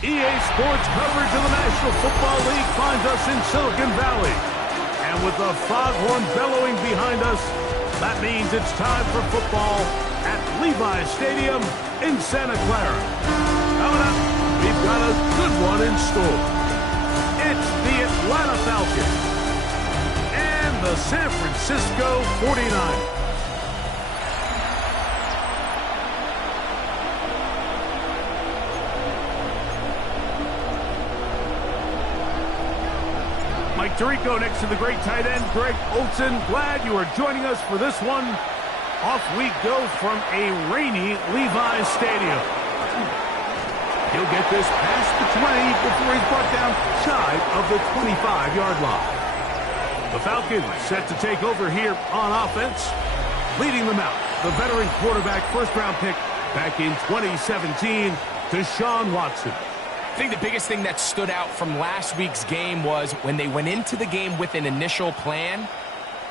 EA Sports coverage of the National Football League finds us in Silicon Valley. And with the foghorn bellowing behind us, that means it's time for football at Levi's Stadium in Santa Clara. Coming up, we've got a good one in store. It's the Atlanta Falcons and the San Francisco 49ers. Mike Tirico next to the great tight end, Greg Olsen. Glad you are joining us for this one. Off we go from a rainy Levi's Stadium. He'll get this past the 20 before he's brought down shy of the 25-yard line. The Falcons set to take over here on offense. Leading them out, the veteran quarterback first-round pick back in 2017, Deshaun Watson. I think the biggest thing that stood out from last week's game was when they went into the game with an initial plan,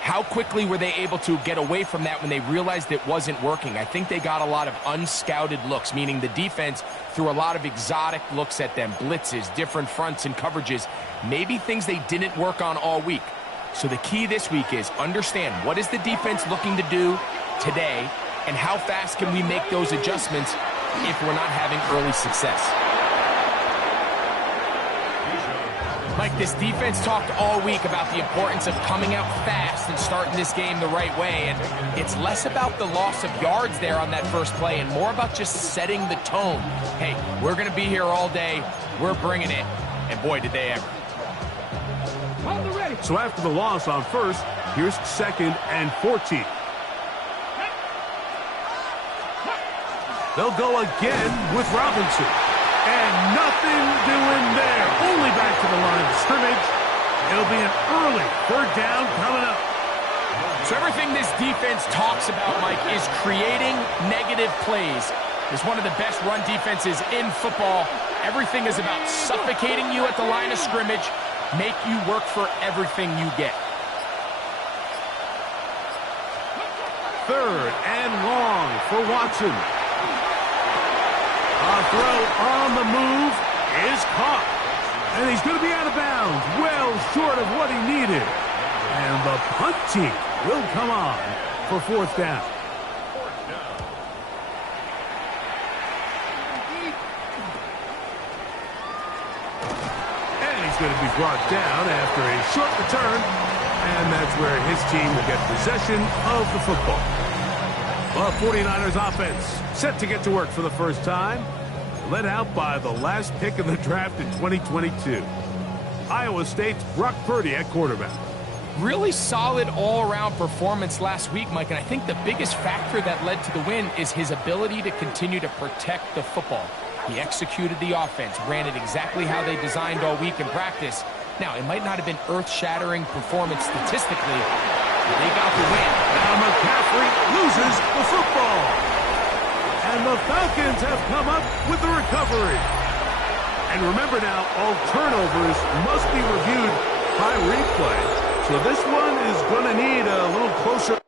how quickly were they able to get away from that when they realized it wasn't working? I think they got a lot of unscouted looks, meaning the defense threw a lot of exotic looks at them, blitzes, different fronts and coverages, maybe things they didn't work on all week. So the key this week is understand what is the defense looking to do today and how fast can we make those adjustments if we're not having early success. Mike, this defense talked all week about the importance of coming out fast and starting this game the right way, and it's less about the loss of yards there on that first play and more about just setting the tone. Hey, we're going to be here all day. We're bringing it, and boy, did they ever. So after the loss on first, here's 2nd and 14. They'll go again with Robinson. And nothing doing there. Only back to the line of scrimmage. It'll be an early 3rd down coming up. So everything this defense talks about, Mike, is creating negative plays. It's one of the best run defenses in football. Everything is about suffocating you at the line of scrimmage, make you work for everything you get. 3rd and long for Watson. A throw on the move is caught. And he's going to be out of bounds, well short of what he needed. And the punt team will come on for 4th down. And he's going to be brought down after a short return. And that's where his team will get possession of the football. The 49ers offense set to get to work for the first time. Led out by the last pick in the draft in 2022. Iowa State's Brock Purdy at quarterback. Really solid all-around performance last week, Mike, and I think the biggest factor that led to the win is his ability to continue to protect the football. He executed the offense, ran it exactly how they designed all week in practice. Now, it might not have been earth-shattering performance statistically, but they got the win. Now McCaffrey loses the football. And the Falcons have come up with the recovery. And remember now, all turnovers must be reviewed by replay. So this one is going to need a little closer.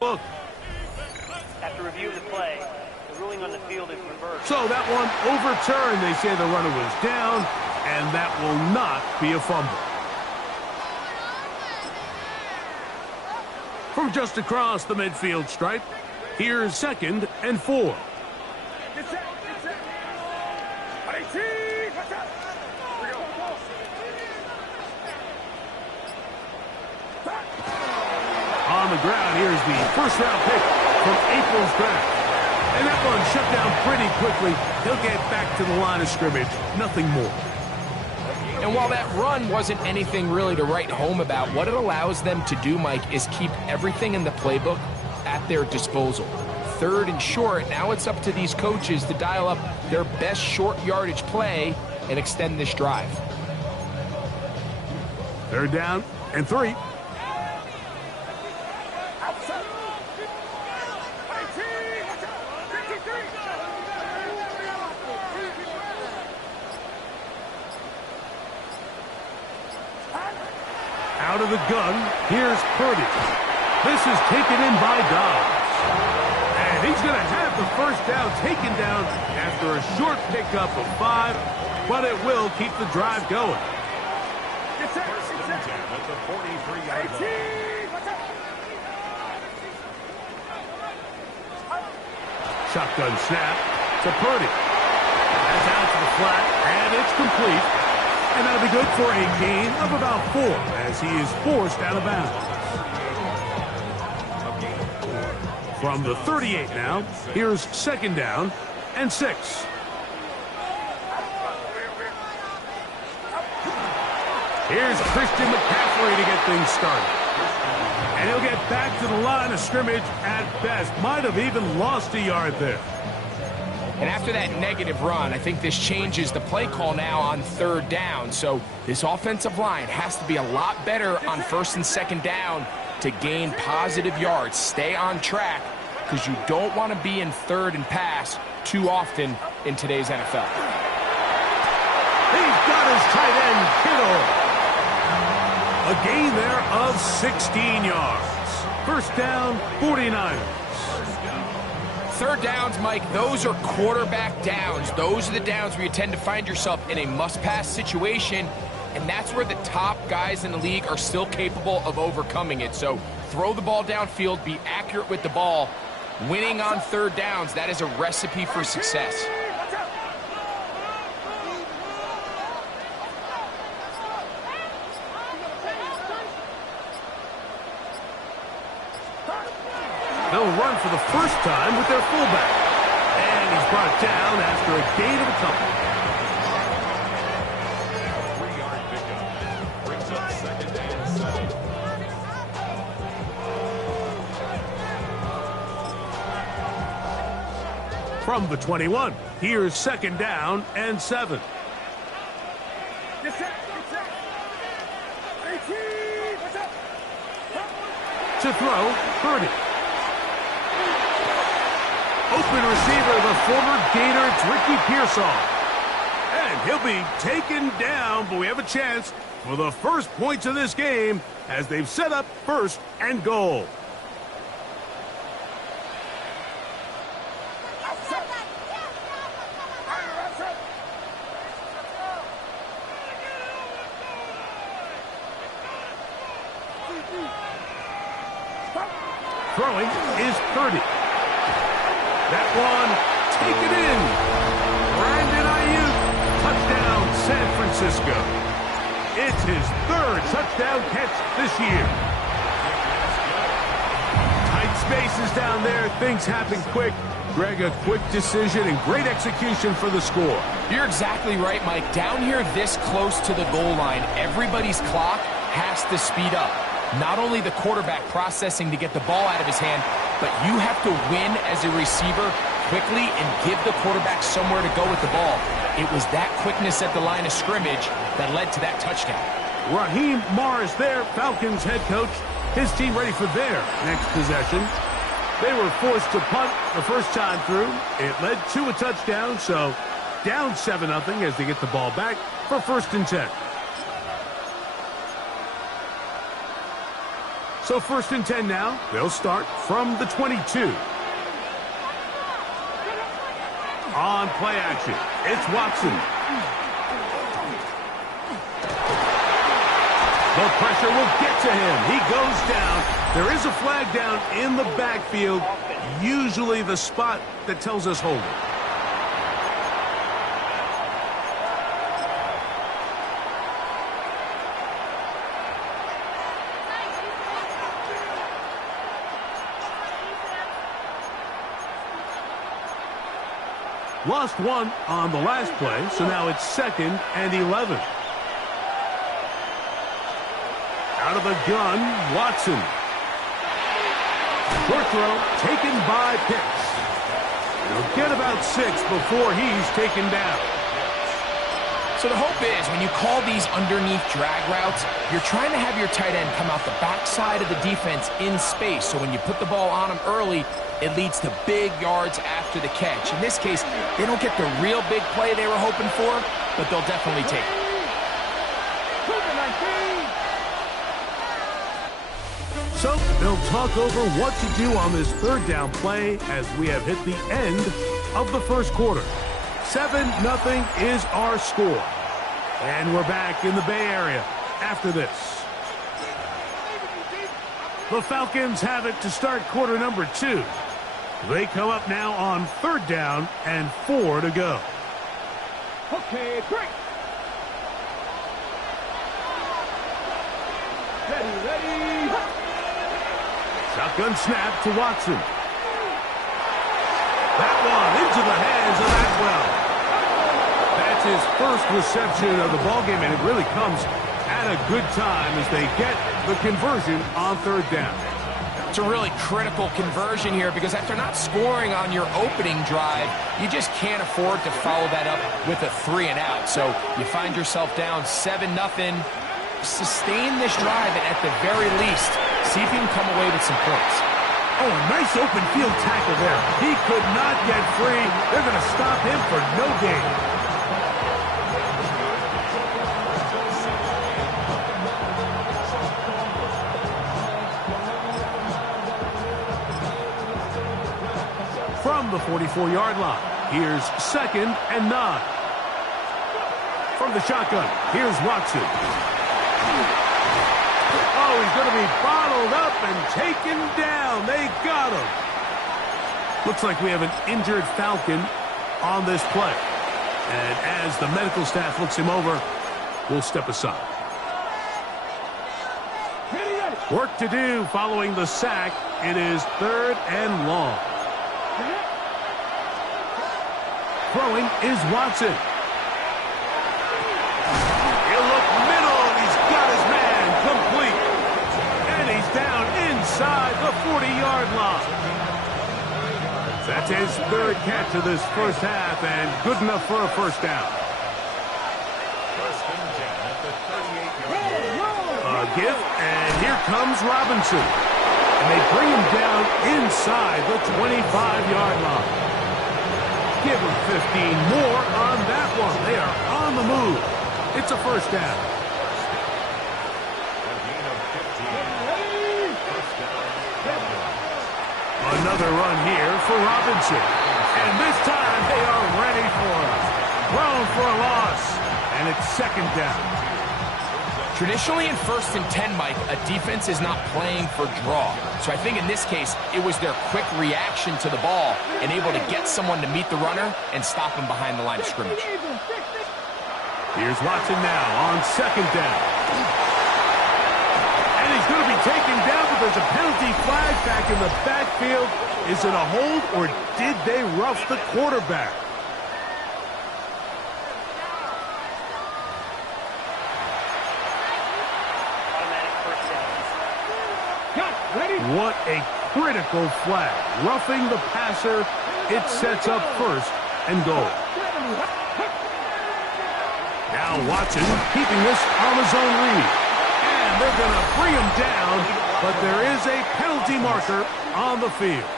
Look. After review of the play, the ruling on the field is reversed. So that one overturned. They say the runner was down, and that will not be a fumble. From just across the midfield stripe, here's 2nd and 4. On the ground, here's the first-round pick from April's draft. And that one shut down pretty quickly. He'll get back to the line of scrimmage. Nothing more. And while that run wasn't anything really to write home about, what it allows them to do, Mike, is keep everything in the playbook at their disposal. 3rd and short, now it's up to these coaches to dial up their best short yardage play and extend this drive. 3rd down and 3. Out of the gun, here's Purdy. This is taken in by Dobbs. And he's going to have the first down taken down after a short pickup of 5, but it will keep the drive going. Shotgun snap to Purdy. That's out to the flat, and it's complete. And that'll be good for a gain of about 4 as he is forced out of bounds. From the 38 now, here's 2nd down and 6. Here's Christian McCaffrey to get things started. And he'll get back to the line of scrimmage at best. Might have even lost a yard there. And after that negative run, I think this changes the play call now on 3rd down. So this offensive line has to be a lot better on 1st and 2nd down to gain positive yards. Stay on track because you don't want to be in 3rd and pass too often in today's NFL. He's got his tight end, Kittle. A gain there of 16 yards. 1st down, 49ers. 3rd downs, Mike, those are quarterback downs. Those are the downs where you tend to find yourself in a must-pass situation, and that's where the top guys in the league are still capable of overcoming it. So throw the ball downfield, be accurate with the ball. Winning on 3rd downs, that is a recipe for success. They'll run for the first time with their fullback. And he's brought down after a gain of a couple. 3-yard pickup. Brings up 2nd and 7. From the 21, here's 2nd down and 7. To throw, Purdy. Open receiver, the former Gator, it's Ricky Pearsall. And he'll be taken down, but we have a chance for the first points of this game as they've set up 1st and goal. Throwing is Purdy. That one taken in. Brandon Ayuk, touchdown San Francisco. It's his 3rd touchdown catch this year. Tight spaces down there. Things happen quick. Greg, a quick decision and great execution for the score. You're exactly right, Mike. Down here this close to the goal line, everybody's clock has to speed up. Not only the quarterback processing to get the ball out of his hand, but you have to win as a receiver quickly and give the quarterback somewhere to go with the ball. It was that quickness at the line of scrimmage that led to that touchdown. Raheem Morris there, Falcons head coach. His team ready for their next possession. They were forced to punt the first time through. It led to a touchdown, so down 7-0 as they get the ball back for 1st and 10. So 1st and 10 now. They'll start from the 22. On play action, it's Watson. The pressure will get to him. He goes down. There is a flag down in the backfield, usually the spot that tells us hold it. Lost one on the last play, so now it's 2nd and 11. Out of the gun, Watson. Short throw taken by Pitts. He'll get about 6 before he's taken down. So the hope is when you call these underneath drag routes, you're trying to have your tight end come out the backside of the defense in space. So when you put the ball on him early, it leads to big yards after the catch. In this case, they don't get the real big play they were hoping for, but they'll definitely take it. So they'll talk over what to do on this 3rd down play as we have hit the end of the 1st quarter. 7-0 is our score. And we're back in the Bay Area after this. The Falcons have it to start quarter number 2. They come up now on 3rd down and 4 to go. Okay, great. Ready. Shotgun snap to Watson. That one into the hands of Atwell. That's his first reception of the ballgame, and it really comes at a good time as they get the conversion on 3rd down. It's a really critical conversion here because after not scoring on your opening drive, you just can't afford to follow that up with a 3 and out. So you find yourself down 7-0. Sustain this drive and at the very least, see if you can come away with some points. Oh, a nice open field tackle there. He could not get free. They're going to stop him for no gain. From the 44-yard line, here's 2nd and 9. From the shotgun, here's Watson. Oh, he's going to be bottled up and taken down. They got him. Looks like we have an injured Falcon on this play. And as the medical staff looks him over, we'll step aside. Work to do following the sack. It is 3rd and long. Throwing is Watson. He'll look middle, and he's got his man complete. And he's down inside the 40-yard line. That's his 3rd catch of this 1st half, and good enough for a 1st down. A give, and here comes Robinson. And they bring him down inside the 25-yard line. Give him 15 more on that one. They are on the move. It's a 1st down. Another run here for Robinson. And this time they are ready for it. Thrown for a loss. And it's 2nd down. Traditionally in 1st and 10, Mike, a defense is not playing for draw. So I think in this case, it was their quick reaction to the ball and able to get someone to meet the runner and stop him behind the line of scrimmage. Here's Watson now on 2nd down. And he's going to be taken down, but there's a penalty flag back in the backfield. Is it a hold, or did they rough the quarterback? What a critical flag. Roughing the passer, it sets up 1st and goal. Now Watson keeping this on his own read. And they're going to bring him down, but there is a penalty marker on the field.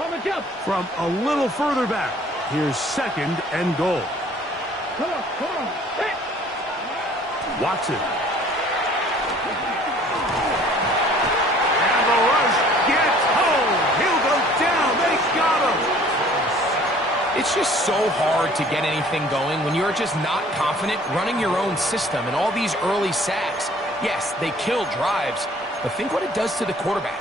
On the jump. From a little further back, here's 2nd and goal. Come on. Hit. Watson. And the rush gets home. He'll go down. They got him. It's just so hard to get anything going when you're just not confident running your own system, and all these early sacks. Yes, they kill drives, but think what it does to the quarterback.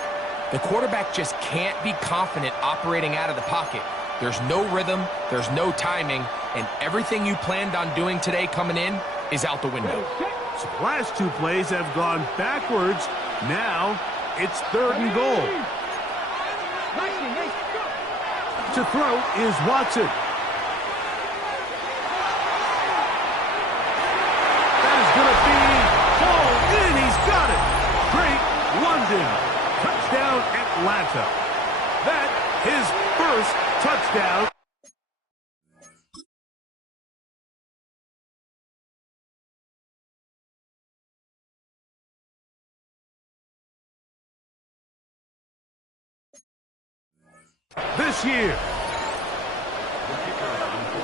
The quarterback just can't be confident operating out of the pocket. There's no rhythm, there's no timing, and everything you planned on doing today coming in is out the window. So the last 2 plays have gone backwards. Now it's 3rd and goal. To throw is Watson. That is going to be hauled in. He's got it. Drake London. Touchdown Atlanta. That his first touchdown. This year.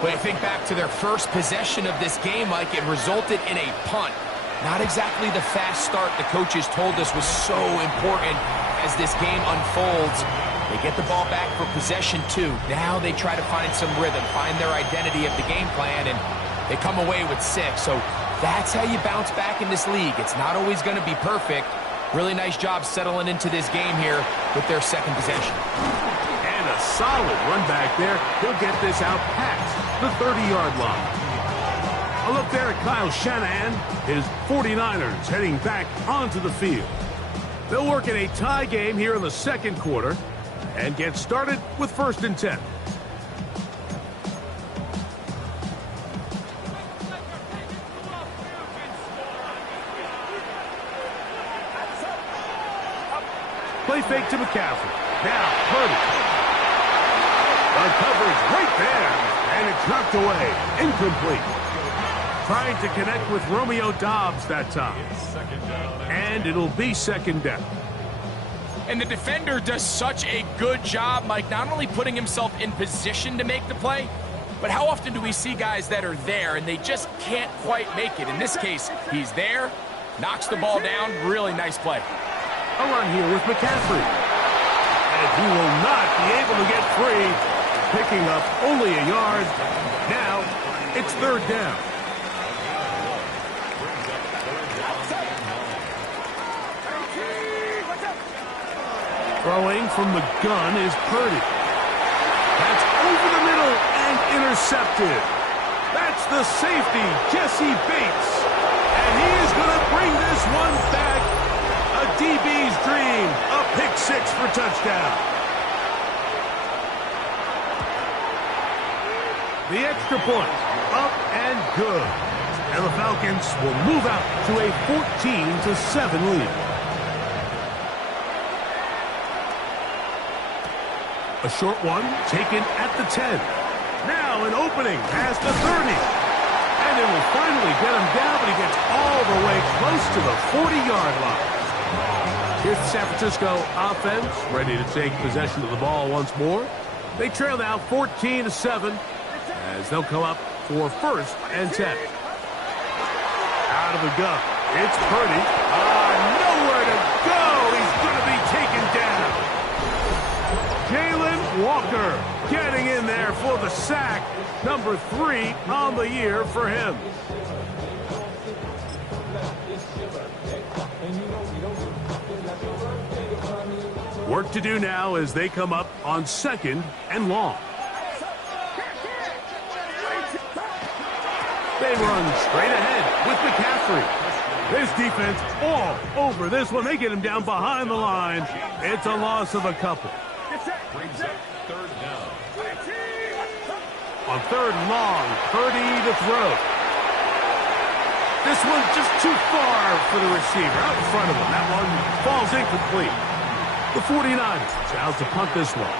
When you think back to their first possession of this game, Mike, it resulted in a punt. Not exactly the fast start the coaches told us was so important as this game unfolds. They get the ball back for possession 2. Now they try to find some rhythm, find their identity of the game plan, and they come away with 6. So that's how you bounce back in this league. It's not always going to be perfect. Really nice job settling into this game here with their 2nd possession. And a solid run back there. He'll get this out past the 30-yard line. A look there at Kyle Shanahan. His 49ers heading back onto the field. They'll work in a tie game here in the 2nd quarter and get started with 1st and 10. Play fake to McCaffrey. Now Purdy. The coverage right there, and it's knocked away. Incomplete. Trying to connect with Romeo Doubs that time. And it'll be 2nd down. And the defender does such a good job, Mike, not only putting himself in position to make the play, but how often do we see guys that are there and they just can't quite make it? In this case, he's there, knocks the ball down, really nice play. A run here with McCaffrey. And he will not be able to get free, picking up only a yard. Now it's 3rd down. Throwing from the gun is Purdy. That's over the middle and intercepted. That's the safety, Jesse Bates. And he is going to bring this one back. A DB's dream. A pick 6 for touchdown. The extra point. Up and good. And the Falcons will move out to a 14-7 lead. A short one taken at the 10. Now an opening past the 30. And it will finally get him down, but he gets all the way close to the 40-yard line. Here's the San Francisco offense ready to take possession of the ball once more. They trail now 14-7 as they'll come up for 1st and 10. Out of the gun. It's Purdy. Nowhere to go. He's going to be taken down. Jalen Walker getting in there for the sack. Number 3 on the year for him. Work to do now as they come up on 2nd and long. They run straight ahead with McCaffrey. This defense all over this one. They get him down behind the line. It's a loss of a couple. Brings up 3rd down. On 3rd and long, Purdy to throw. This one's just too far for the receiver. Out in front of him. That one falls incomplete. The 49ers out to punt this one.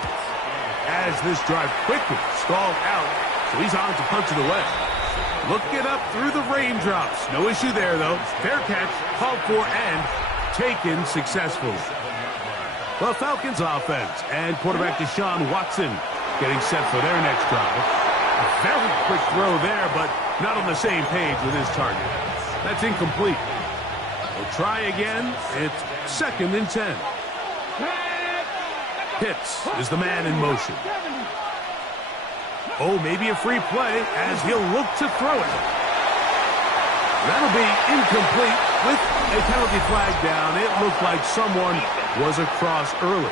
As this drive quickly stalled out, so he's on to punt it away. Looking up through the raindrops. No issue there, though. Fair catch, called for, and taken successfully. The Falcons offense and quarterback Deshaun Watson getting set for their next drive. A very quick throw there, but not on the same page with his target. That's incomplete. We'll try again. It's 2nd and 10. Pitts is the man in motion. Oh, maybe a free play as he'll look to throw it. That'll be incomplete with a penalty flag down. It looked like someone was across early.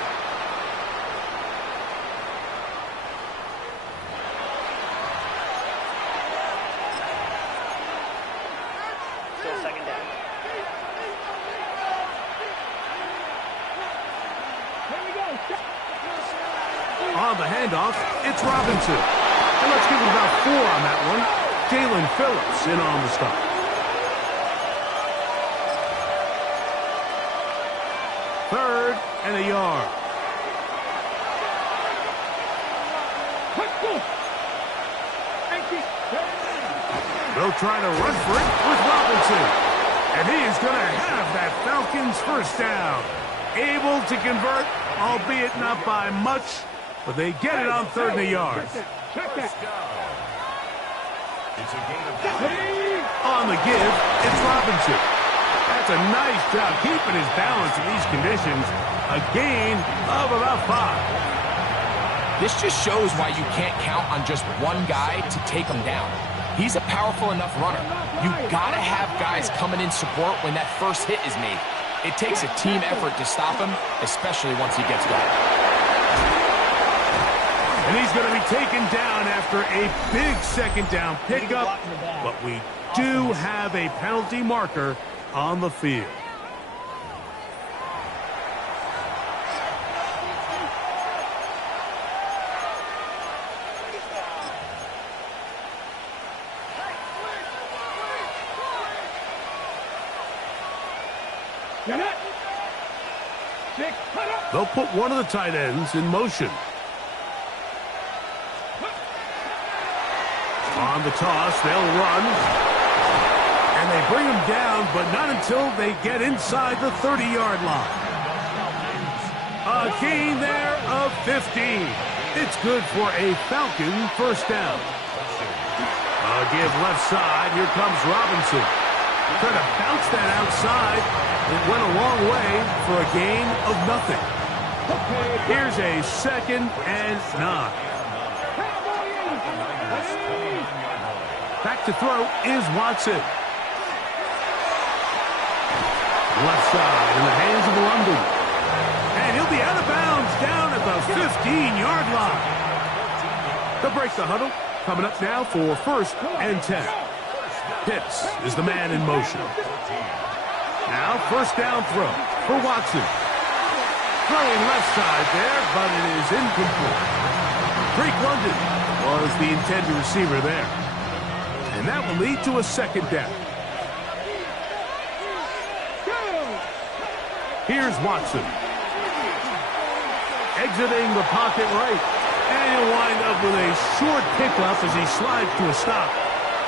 Still 2nd down. On the handoff, it's Robinson. And let's give him about 4 on that one. Jalen Phillips in on the stop. Third and a yard. They'll try to run for it with Robinson. And he is going to have that Falcons first down. Able to convert, albeit not by much, but they get it on 3rd and a yard. It's a gain of 3. On the give, it's Robinson. That's a nice job keeping his balance in these conditions. A gain of about 5. This just shows why you can't count on just one guy to take him down. He's a powerful enough runner. You gotta have guys coming in support when that first hit is made. It takes a team effort to stop him, especially once he gets going. And he's going to be taken down after a big 2nd down pickup. But we do have a penalty marker on the field. They'll put one of the tight ends in motion. On the toss, they'll run. And they bring him down, but not until they get inside the 30-yard line. A gain there of 15. It's good for a Falcon first down. Give left side. Here comes Robinson. Trying to bounce that outside. It went a long way for a gain of nothing. Here's a 2nd and 9. Back to throw is Watson. Left side in the hands of London. And he'll be out of bounds down at the 15-yard line. They'll break the huddle. Coming up now for 1st and 10. Pitts is the man in motion. Now 1st down throw for Watson. Throwing left side there, but it is incomplete. Drake London was the intended receiver there. And that will lead to a 2nd down. Here's Watson. Exiting the pocket right. And he'll wind up with a short pickup as he slides to a stop.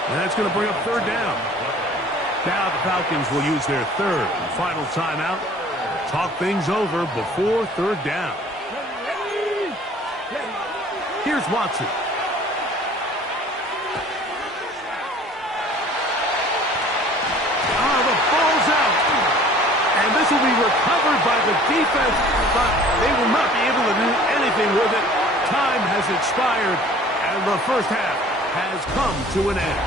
And that's going to bring up 3rd down. Now the Falcons will use their 3rd and final timeout. Talk things over before 3rd down. Here's Watson. The ball's out. And this will be recovered by the defense, but they will not be able to do anything with it. Time has expired, and the first half has come to an end.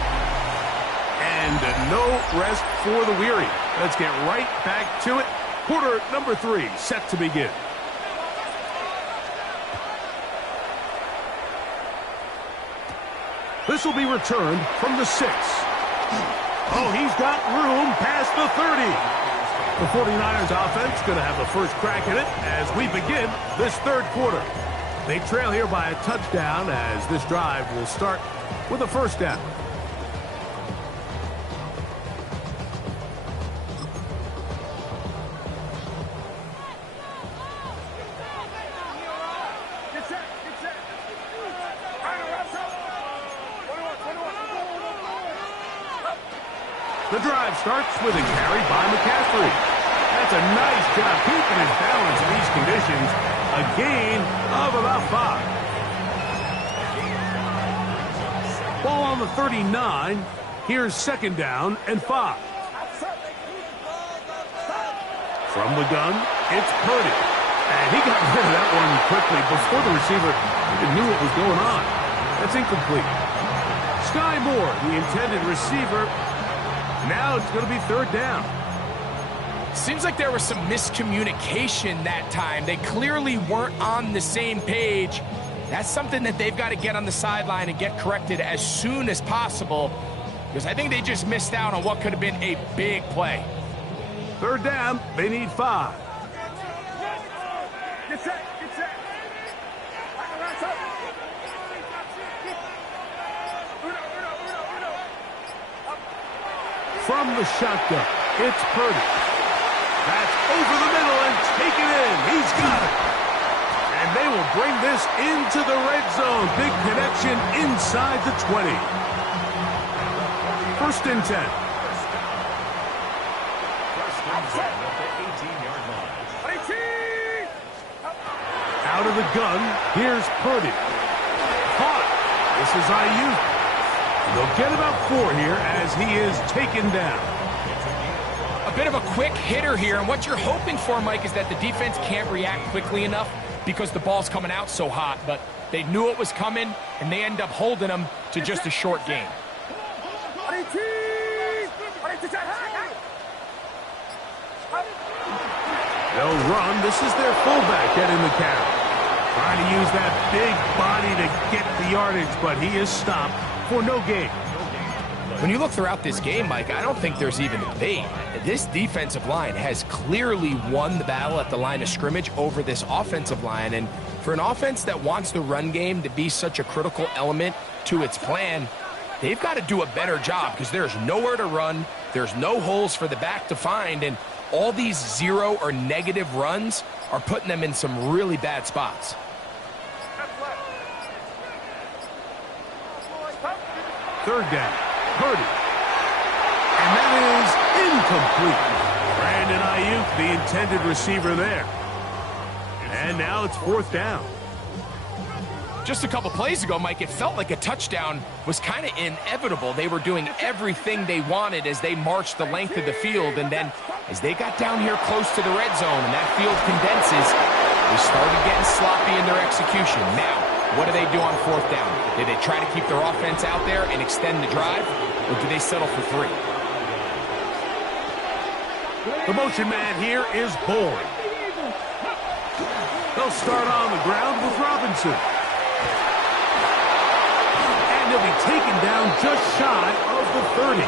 And no rest for the weary. Let's get right back to it. Quarter number 3 set to begin. This will be returned from the 6. Oh, he's got room past the 30. The 49ers offense going to have the first crack at it as we begin this 3rd quarter. They trail here by a touchdown as this drive will start with a 1st down. The drive starts with a carry by McCaffrey. That's a nice job keeping his balance in these conditions. A gain of about 5. Ball on the 39. Here's 2nd down and 5. From the gun, it's Purdy. And he got rid of that one quickly before the receiver even knew what was going on. That's incomplete. Sky Moore, the intended receiver. Now it's going to be 3rd down. Seems like there was some miscommunication that time. They clearly weren't on the same page. That's something that they've got to get on the sideline and get corrected as soon as possible, because I think they just missed out on what could have been a big play. 3rd down, they need 5. Get set. From the shotgun, it's Purdy. That's over the middle and taken in. He's got it. And they will bring this into the red zone. Big connection inside the 20. 1st and 10. Out of the gun, here's Purdy. Caught. This is Ayuk. They'll get about 4 here as he is taken down. A bit of a quick hitter here, and what you're hoping for, Mike, is that the defense can't react quickly enough because the ball's coming out so hot, but they knew it was coming, and they end up holding them to just a short gain. They'll run. This is their fullback getting the carry. Trying to use that big body to get the yardage, but he is stopped for no gain. When you look throughout this game, Mike, I don't think there's even a debate. This defensive line has clearly won the battle at the line of scrimmage over this offensive line, and for an offense that wants the run game to be such a critical element to its plan, they've got to do a better job because there's nowhere to run, there's no holes for the back to find, and all these 0 or negative runs are putting them in some really bad spots. 3rd down, Purdy. And that is incomplete. Brandon Ayuk, the intended receiver there. And now it's 4th down. Just a couple plays ago, Mike, it felt like a touchdown was kind of inevitable. They were doing everything they wanted as they marched the length of the field, and then as they got down here close to the red zone and that field condenses, they started getting sloppy in their execution. Now, what do they do on 4th down? Do they try to keep their offense out there and extend the drive, or do they settle for 3? The motion man here is Boyd. They'll start on the ground with Robinson. And he'll be taken down just shy of the 30.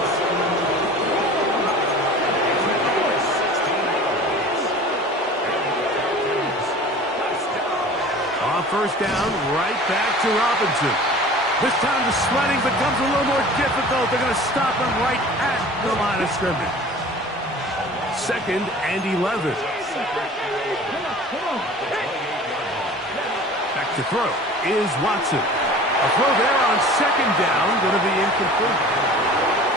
On 1st down, right back to Robinson. This time the sledding becomes a little more difficult. They're going to stop him right at the line of scrimmage. 2nd and 11. Back to throw is Watson. A throw there on 2nd down, going to be incomplete.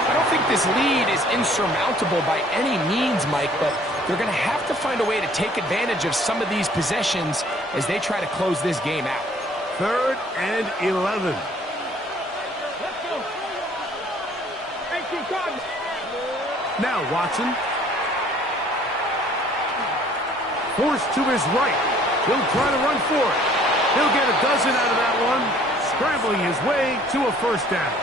I don't think this lead is insurmountable by any means, Mike, but they're going to have to find a way to take advantage of some of these possessions as they try to close this game out. 3rd and 11. Now Watson. Forced to his right. He'll try to run for it. He'll get a dozen out of that one. Scrambling his way to a 1st down.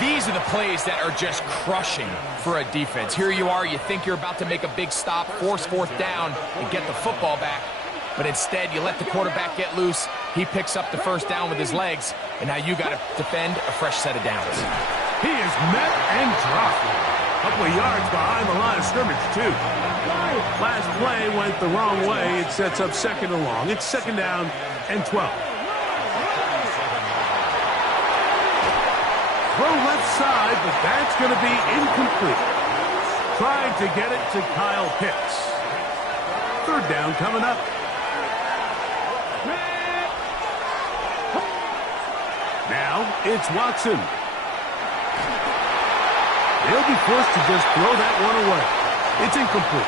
These are the plays that are just crushing for a defense. Here you are, you think you're about to make a big stop, force 4th down, and get the football back. But instead, you let the quarterback get loose. He picks up the 1st down with his legs, and now you got to defend a fresh set of downs. He is met and dropped. A couple of yards behind the line of scrimmage, too. Last play went the wrong way. It sets up 2nd and long. It's 2nd down and 12. Throw left side, but that's going to be incomplete. Trying to get it to Kyle Pitts. 3rd down coming up. Now it's Watson. He'll be forced to just throw that one away. It's incomplete.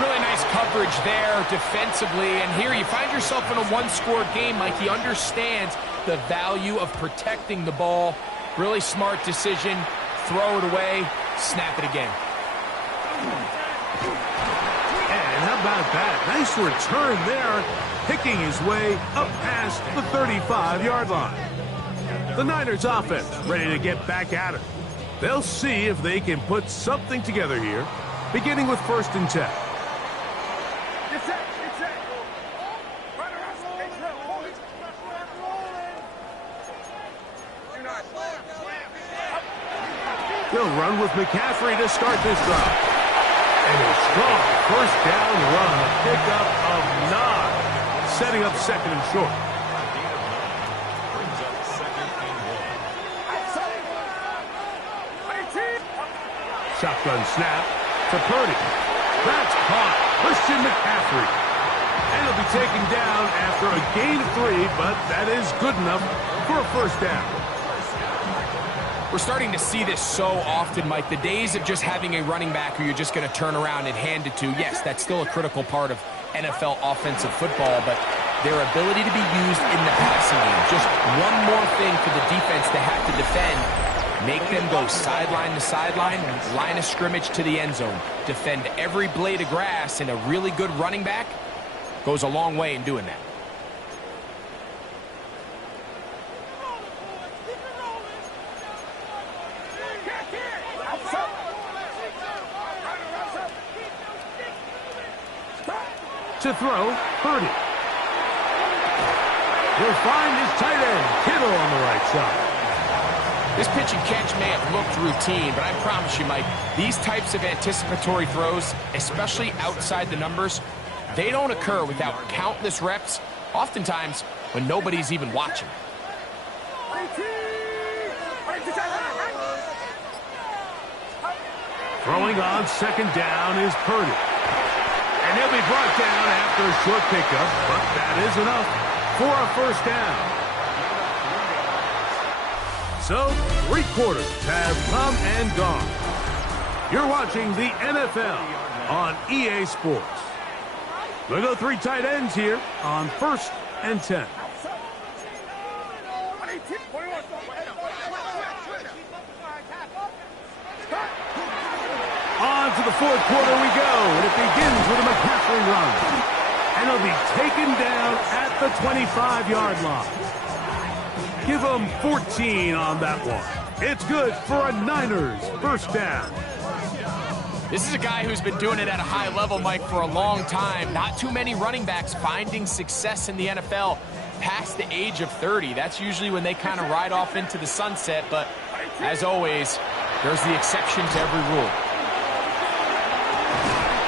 Really nice coverage there defensively. And here you find yourself in a one-score game, Mike. He understands the value of protecting the ball. Really smart decision. Throw it away. Snap it again. And how about that? Nice return there, picking his way up past the 35-yard line. The Niners offense ready to get back at it. They'll see if they can put something together here, beginning with 1st and 10. They'll run with McCaffrey to start this drive. And a strong 1st down run, a pickup of 9, setting up 2nd and short. Brings up 2nd and 1. Shotgun snap to Purdy. That's caught. Christian McCaffrey. And he'll be taken down after a gain of 3, but that is good enough for a 1st down. We're starting to see this so often, Mike. The days of just having a running back who you're just going to turn around and hand it to, yes, that's still a critical part of NFL offensive football, but their ability to be used in the passing game, just one more thing for the defense to have to defend, make them go sideline to sideline, line of scrimmage to the end zone, defend every blade of grass, and a really good running back goes a long way in doing that. To throw, Purdy. He'll find his tight end, Kittle, on the right side. This pitch and catch may have looked routine, but I promise you, Mike, these types of anticipatory throws, especially outside the numbers, they don't occur without countless reps, oftentimes when nobody's even watching. Throwing on 2nd down is Purdy. And he'll be brought down after a short pickup, but that is enough for a 1st down. So, 3 quarters have come and gone. You're watching the NFL on EA Sports. We'll go 3 tight ends here on 1st and 10. On to the 4th quarter we go, and it begins with a McCaffrey run. And he'll be taken down at the 25-yard line. Give him 14 on that one. It's good for a Niners 1st down. This is a guy who's been doing it at a high level, Mike, for a long time. Not too many running backs finding success in the NFL past the age of 30. That's usually when they kind of ride off into the sunset, but as always, there's the exception to every rule.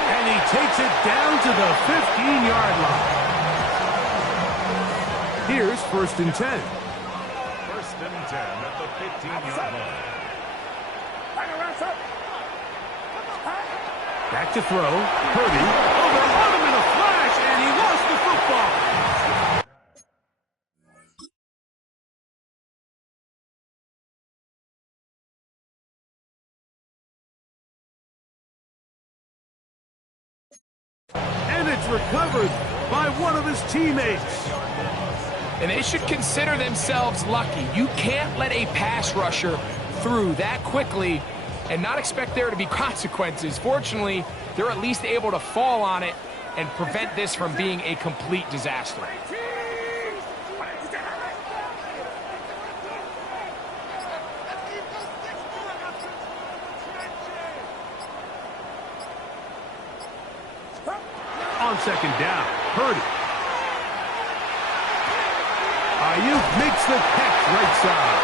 And he takes it down to the 15-yard line. Here's 1st and 10. 1st and 10 at the 15-yard line. Back to throw. Purdy overrun him in a flash, and he lost the football. And it's recovered by one of his teammates. And they should consider themselves lucky. You can't let a pass rusher through that quickly and not expect there to be consequences. Fortunately, they're at least able to fall on it and prevent this from being a complete disaster. On 2nd down, Purdy. Ayuk makes the catch right side.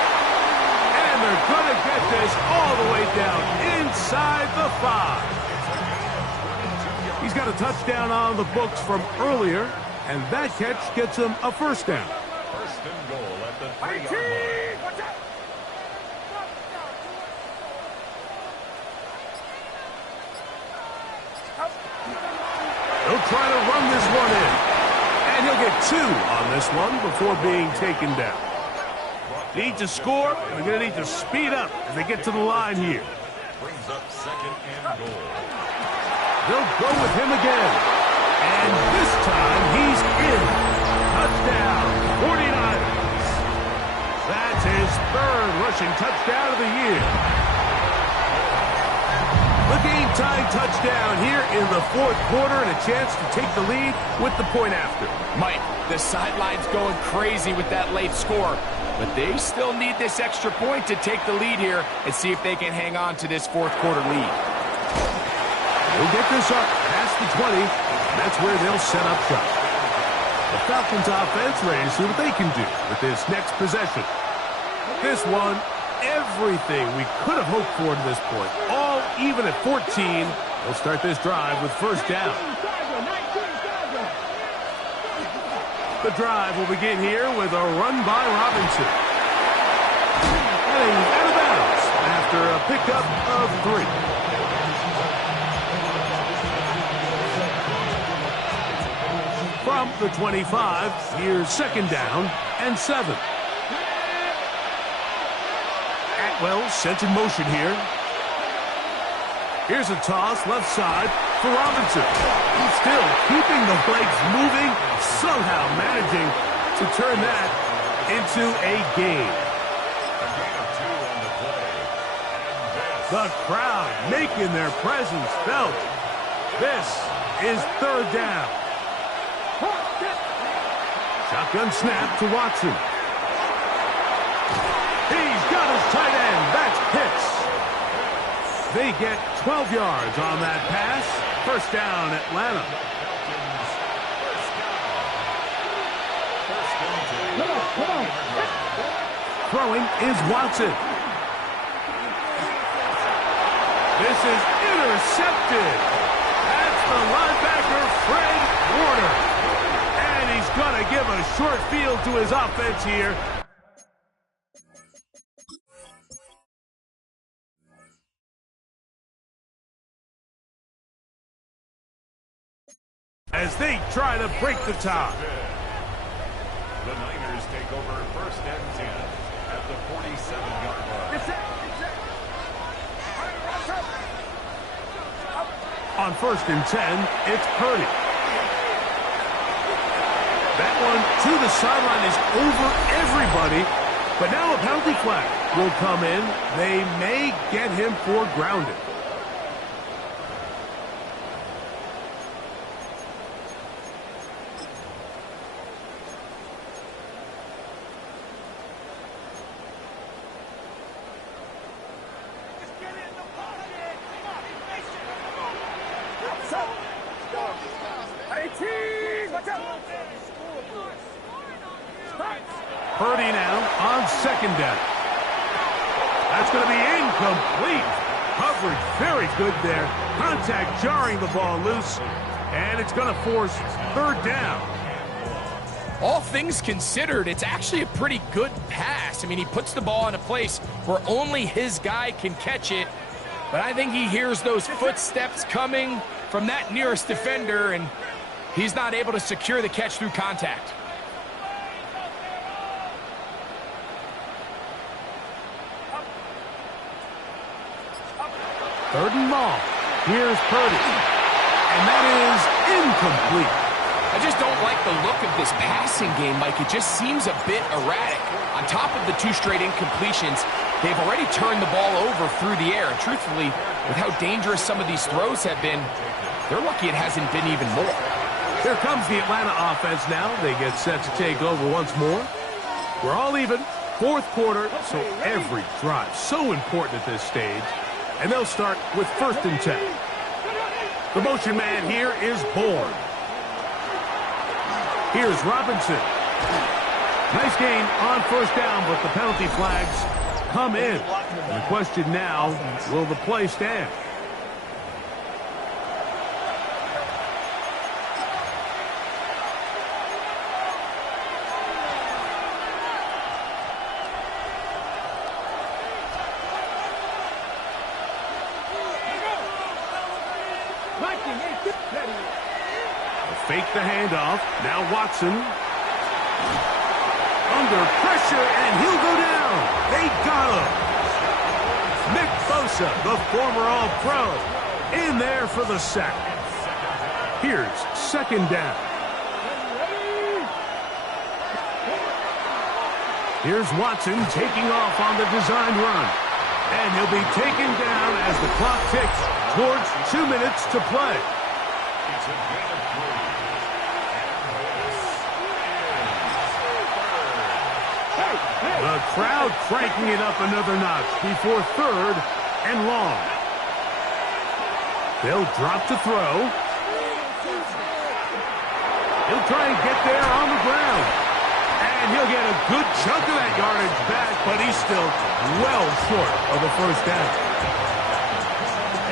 And they're going to get this all the way down inside the 5. He's got a touchdown on the books from earlier, and that catch gets him a 1st down. 1st and goal at the 3-yard line. He'll try to run this one in. And he'll get 2 on this one before being taken down. Need to score. They're going to need to speed up as they get to the line here. Brings up 2nd and goal. They'll go with him again. And this time he's in. Touchdown, 49ers. That's his third rushing touchdown of the year. The game-tying touchdown here in the fourth quarter and a chance to take the lead with the point after. Mike, the sideline's going crazy with that late score, but they still need this extra point to take the lead here and see if they can hang on to this fourth quarter lead. They'll get this up past the 20, and that's where they'll set up shop. The Falcons offense ready to see what they can do with this next possession. This one, everything we could have hoped for to this point. All even at 14. They'll start this drive with first down. The drive will begin here with a run by Robinson. Heading out of bounds after a pickup of 3. From the 25, here's second down and 7. Atwell sent in motion here. Here's a toss left side for Robinson. He's still keeping the legs moving, somehow managing to turn that into a gain. The crowd making their presence felt. This is third down. Shotgun snap to Watson. He's got his tight end. That's Pitts. They get 12 yards on that pass. First down, Atlanta. Throwing is Watson. This is intercepted. That's the linebacker, Fred Warner. And he's going to give a short field to his offense here. As they try to break the tie. The Niners take over first and 10 at the 47-yard line. On first and 10, it's Purdy. That one to the sideline is over everybody. But now a penalty flag will come in. They may get him for grounding. Purdy now on second down. That's going to be incomplete. Coverage very good there. Contact jarring the ball loose. And it's going to force third down. All things considered, it's actually a pretty good pass. I mean, he puts the ball in a place where only his guy can catch it. But I think he hears those footsteps coming from that nearest defender, and he's not able to secure the catch through contact. Third and long. Here's Purdy. And that is incomplete. I just don't like the look of this passing game, Mike. It just seems a bit erratic. On top of the 2 straight incompletions, they've already turned the ball over through the air. And truthfully, with how dangerous some of these throws have been, they're lucky it hasn't been even more. Here comes the Atlanta offense now. They get set to take over once more. We're all even. Fourth quarter, so every drive so important at this stage. And they'll start with first and 10. The motion man here is Bourne. Here's Robinson. Nice gain on first down, but the penalty flags come in. And the question now, will the play stand? Fake the handoff. Now Watson. Under pressure, and he'll go down. They got him. Nick Bosa, the former All-Pro, in there for the sack. Here's second down. Here's Watson taking off on the designed run. And he'll be taken down as the clock ticks towards 2 minutes to play. It's a gain of 3. The crowd cranking it up another notch before third and long. They'll drop to throw. He'll try and get there on the ground. And he'll get a good chunk of that yardage back, but he's still well short of the first down.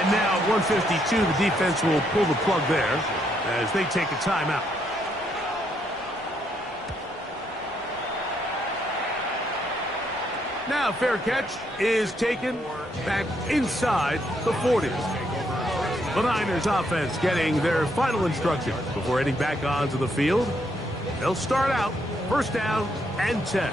And now at 1:52, the defense will pull the plug there as they take a timeout. Now fair catch is taken back inside the 40. The Niners offense getting their final instruction before heading back onto the field. They'll start out first down and 10.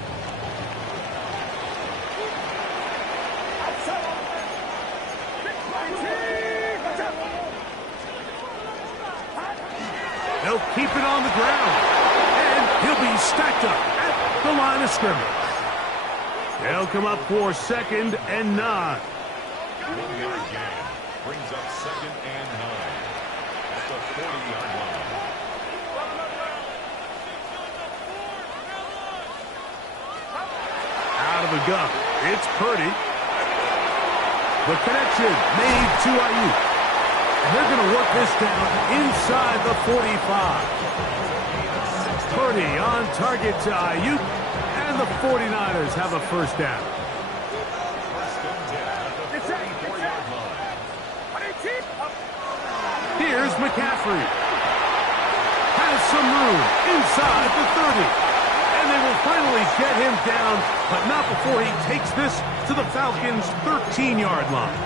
They'll keep it on the ground. And he'll be stacked up at the line of scrimmage. They'll come up for second and 9. 1 yard gain brings up second and 9 at the 40-yard line. Out of the gun, it's Purdy. The connection made to Ayuk. And they're going to work this down inside the 45. Purdy on target to Ayuk, and the 49ers have a first down. First and 10 at the 44-yard line. Here's McCaffrey. Has some room inside the 30. And they will finally get him down, but not before he takes this to the Falcons' 13-yard line.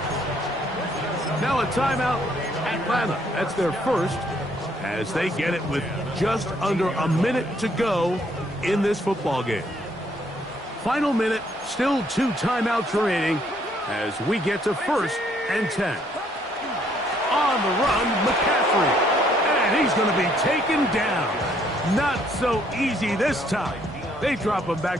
Now a timeout, Atlanta. That's their first, as they get it with just under a minute to go in this football game. Final minute, still 2 timeouts remaining as we get to first and 10. On the run, McCaffrey. And he's going to be taken down. Not so easy this time. They drop him back.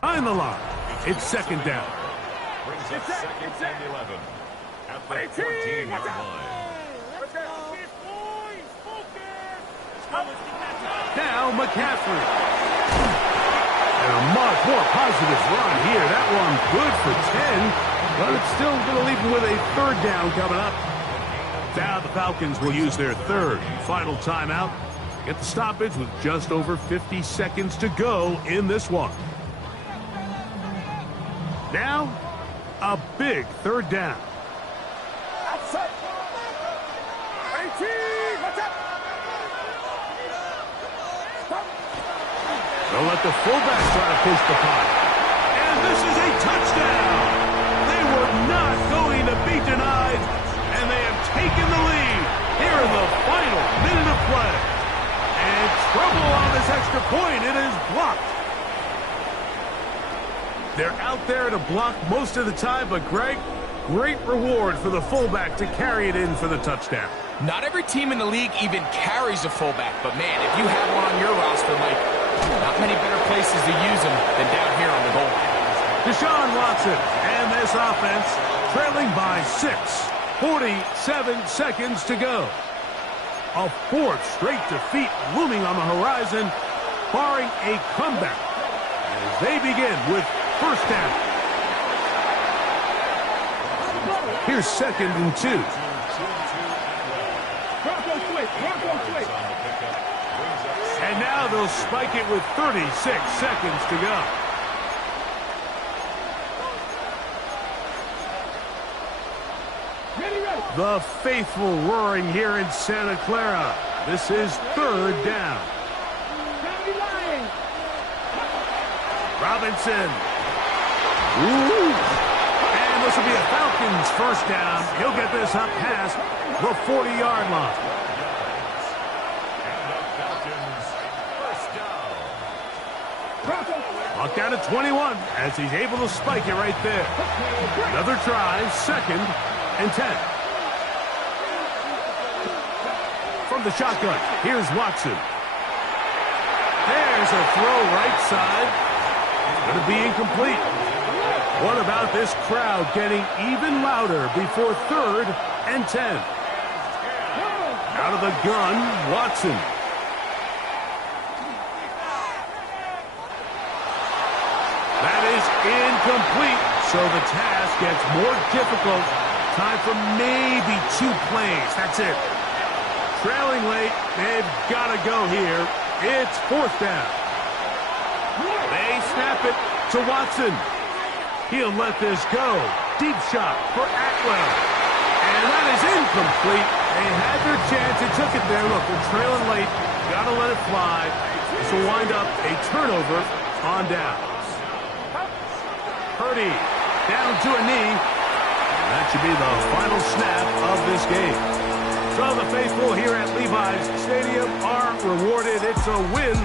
Behind the line. It's second down. Brings up second and 11 at the 14-yard line. Now McCaffrey. And a much more positive run here. That one good for 10, but it's still going to leave him with a third down coming up. Now the Falcons will use their third and final timeout. Get the stoppage with just over 50 seconds to go in this one. Now, a big third down. They'll let the fullback try to push the punt. And this is a touchdown. They were not going to be denied, and they have taken the lead here in the final minute of play. And trouble on this extra point. It is blocked. They're out there to block most of the time, but Greg, great reward for the fullback to carry it in for the touchdown. Not every team in the league even carries a fullback, but man, if you have one on your roster, Mike, not many better places to use them than down here on the goal line. Deshaun Watson and this offense trailing by 6. 47 seconds to go. A fourth straight defeat looming on the horizon, barring a comeback as they begin with first down. Here's second and 2. And now they'll spike it with 36 seconds to go. The faithful roaring here in Santa Clara. This is third down. Robinson. Ooh. And this will be a Falcons first down. He'll get this up past the 40-yard line. Locked down at 21 as he's able to spike it right there. Another try, 2nd and 10. From the shotgun, here's Watson. There's a throw right side. Going to be incomplete. What about this crowd getting even louder before 3rd and 10? Out of the gun, Watson. That is incomplete, so the task gets more difficult. Time for maybe 2 plays. That's it. Trailing late, they've got to go here. It's 4th down. They snap it to Watson. He'll let this go. Deep shot for Atwell. And that is incomplete. They had their chance. They took it there. Look, they're trailing late. Got to let it fly. This will wind up a turnover on down. Purdy down to a knee. And that should be the final snap of this game. So the faithful here at Levi's Stadium are rewarded. It's a win